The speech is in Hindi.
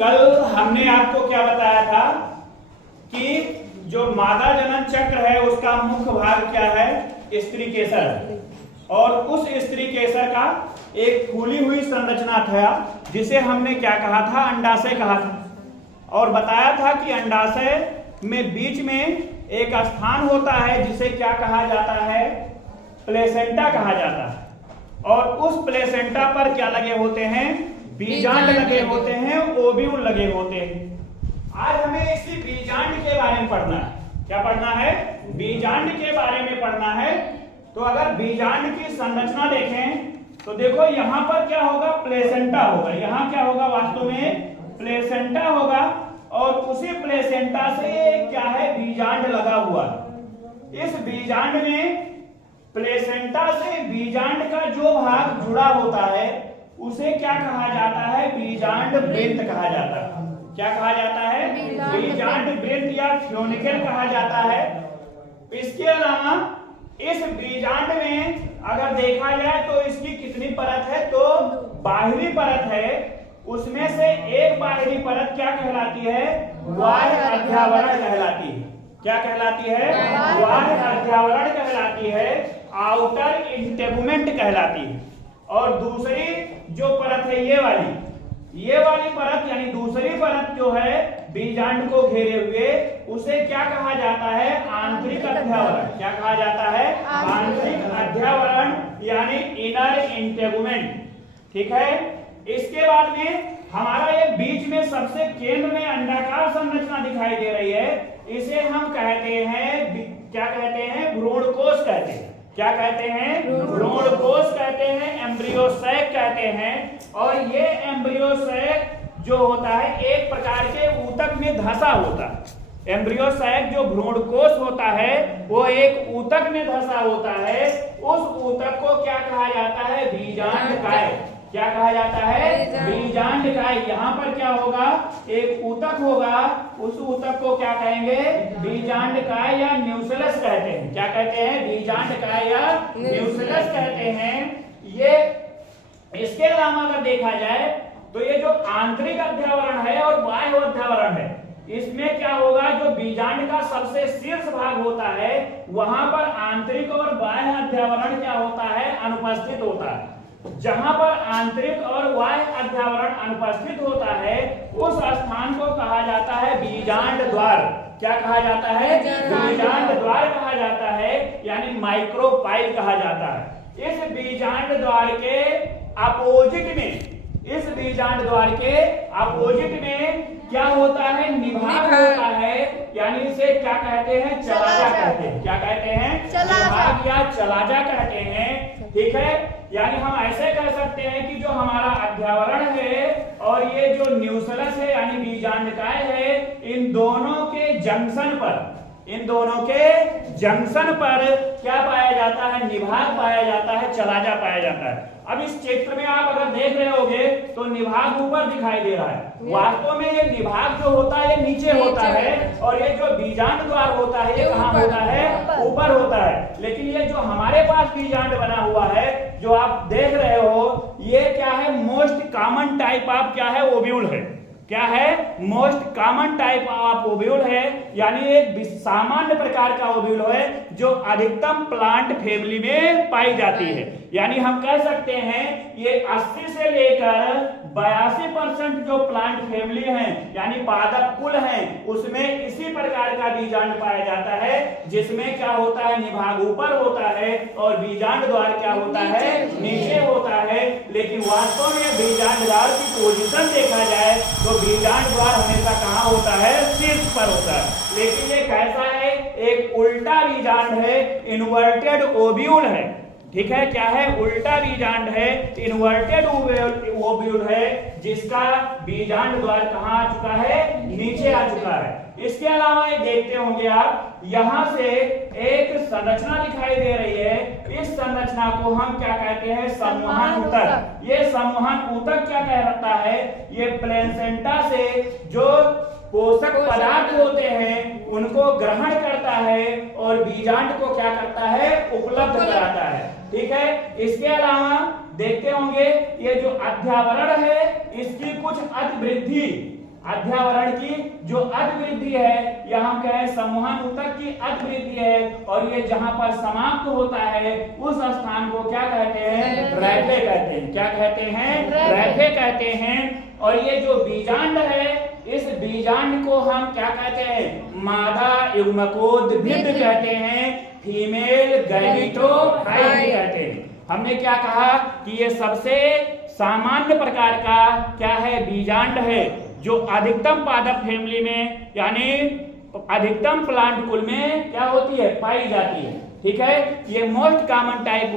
कल हमने आपको क्या बताया था कि जो मादा जनन चक्र है उसका मुख्य भाग क्या है, स्त्री केसर है। और उस स्त्री केसर का एक फूली हुई संरचना था जिसे हमने क्या कहा था, अंडाशय कहा था। और बताया था कि अंडाशय में बीच में एक स्थान होता है जिसे क्या कहा जाता है, प्लेसेंटा कहा जाता है। और उस प्लेसेंटा पर क्या लगे होते हैं, बीजांड लगे होते हैं, ओव्यूल लगे होते हैं। आज हमें इसी बीजांड के बारे में पढ़ना है। क्या पढ़ना है, बीजांड के बारे में पढ़ना है। तो अगर बीजांड की संरचना देखें तो देखो यहाँ पर क्या होगा, प्लेसेंटा होगा। यहाँ क्या होगा, वास्तव में प्लेसेंटा होगा और उसी प्लेसेंटा से क्या है, बीजांड लगा हुआ। इस बीजांड में प्लेसेंटा से बीजांड का जो भाग जुड़ा होता है उसे क्या कहा जाता है, बीजांड वृत्त कहा जाता है। क्या कहा जाता है, बीजांड वृत्त या फ्यूनिकल कहा जाता है। इसके अलावा इस बीजांड में अगर देखा जाए तो इसकी कितनी परत है, तो बाहरी परत है। उसमें से एक बाहरी परत क्या कहलाती है, बाह्य अध्यावरण कहलाती है। क्या कहलाती है, बाह्य अध्यावरण कहलाती है, आउटर इंटेगुमेंट कहलाती है। और दूसरी जो परत है ये वाली परत यानी दूसरी परत जो है बीजांड को घेरे हुए, उसे क्या कहा जाता है, आंतरिक अध्यावरण। क्या कहा जाता है, आंतरिक अध्यावरण यानी इनर इंटेगुमेंट। ठीक है। इसके बाद में हमारा ये बीच में सबसे केंद्र में अंडाकार संरचना दिखाई दे रही है, इसे हम कहते हैं, क्या कहते हैं, भ्रूणकोश कहते हैं। क्या कहते हैं, भ्रूणकोश कहते हैं, एम्ब्रियोसैक कहते हैं। और ये एम्ब्रियोसैक जो होता है एक प्रकार के ऊतक में धंसा होता है। एम्ब्रियोसैक जो भ्रूणकोश होता है वो एक ऊतक में धंसा होता है। उस ऊतक को क्या कहा जाता है, बीजांडकाय। क्या कहा जाता है, बीजांडकाय। यहाँ पर क्या होगा, एक ऊतक होगा, उस ऊतक को क्या कहेंगे, बीजांडकाय या न्यूक्लियस कहते हैं। क्या कहते हैं, बीजांडकाय या न्यूक्लियस कहते हैं। ये इसके अलावा अगर देखा जाए तो ये जो आंतरिक अध्यावरण है और बाह्य अध्यावरण है, इसमें क्या होगा, जो बीजांड का सबसे शीर्ष भाग होता है वहां पर आंतरिक और बाह्य अध्यावरण क्या होता है, अनुपस्थित होता है। जहां पर आंतरिक और बाह्य अध्यावरण अनुपस्थित होता है उस स्थान को कहा जाता है बीजांड द्वार। क्या कहा जाता है, बीजांड द्वार कहा जाता है, यानी माइक्रोपाइल कहा जाता है। इस बीजांड द्वार के अपोजिट में, इस बीजांड द्वार के अपोजिट में क्या होता है, निभाग होता है, यानी इसे क्या कहते हैं, चलाजा कहते हैं। क्या कहते हैं, निभाग या चलाजा कहते हैं। ठीक है। यानी हम ऐसे कह सकते हैं कि जो हमारा अध्यावरण है और ये जो न्यूक्लियस है यानी बीजांडकाय है, इन दोनों के जंक्शन पर, इन दोनों के जंक्शन पर क्या पाया जाता है, निभाग पाया जाता है, चलाजा पाया जाता है। अब इस चित्र में आप अगर देख रहे होगे तो निभाग ऊपर दिखाई दे रहा है। वास्तव में ये निभाग जो होता है ये नीचे होता है और ये जो बीजांड द्वार होता है ये कहाँ होता है, ऊपर होता है। लेकिन ये जो हमारे पास बीजांड बना हुआ है जो आप देख रहे हो, ये क्या है, मोस्ट कॉमन टाइप ऑफ क्या है, ओव्यूल है। क्या है, most common type of ovule है, यानी एक सामान्य प्रकार का ओव्यूल है जो अधिकतम प्लांट फैमिली में पाई जाती है। यानी हम कह सकते हैं ये 80 से लेकर 82% जो प्लांट फैमिली हैं यानी पादप कुल हैं उसमें इसी प्रकार का बीजांड पाया जाता है, जिसमें क्या होता है, निभाग ऊपर होता है और बीजांड द्वार क्या होता है, नीचे होता है। लेकिन वास्तव में बीजांड द्वार की पोजीशन देखा जाए तो बीजांड द्वार हमेशा कहाँ होता है, शीर्ष पर होता है। लेकिन ये कैसा है, एक उल्टा बीजांड है, इन्वर्टेड ओव्यूल है। ठीक है, क्या है, उल्टा बीजांड है, इन्वर्टेड ओव्यूल है, जिसका बीजांड द्वार कहाँ आ चुका है, नीचे आ चुका है। इसके अलावा ये देखते होंगे आप, यहां से एक संरचना दिखाई दे रही है। इस संरचना को हम क्या कहते हैं, संवहन ऊतक। ये संवहन ऊतक क्या कहता है, ये प्लेसेंटा से जो पोषक पदार्थ होते हैं उनको ग्रहण करता है और बीजांड को क्या करता है, उपलब्ध कराता है। ठीक है। इसके अलावा देखते होंगे ये जो अध्यावरण है इसकी कुछ अतिवृद्धि अध्यावरण की जो अधवृद्धि है, या हम कहें समूहन ऊतक की अधवृद्धि है, और ये जहां पर समाप्त होता है उस स्थान को क्या कहते हैं? रैफे कहते हैं। क्या कहते हैं? रैफे कहते हैं। और ये जो बीजांड है, इस बीजांड को हम क्या कहते हैं? मादा युग्मकोद्भिद कहते हैं, फीमेल गैमेटोफाइट कहते हैं। हमने क्या कहा कि ये सबसे सामान्य प्रकार का क्या है? बीजांड है, जो अधिकतम पादप फैमिली में यानी अधिकतम प्लांट कुल में क्या होती है? पाई जाती है। ठीक है, ये मोस्ट कॉमन टाइप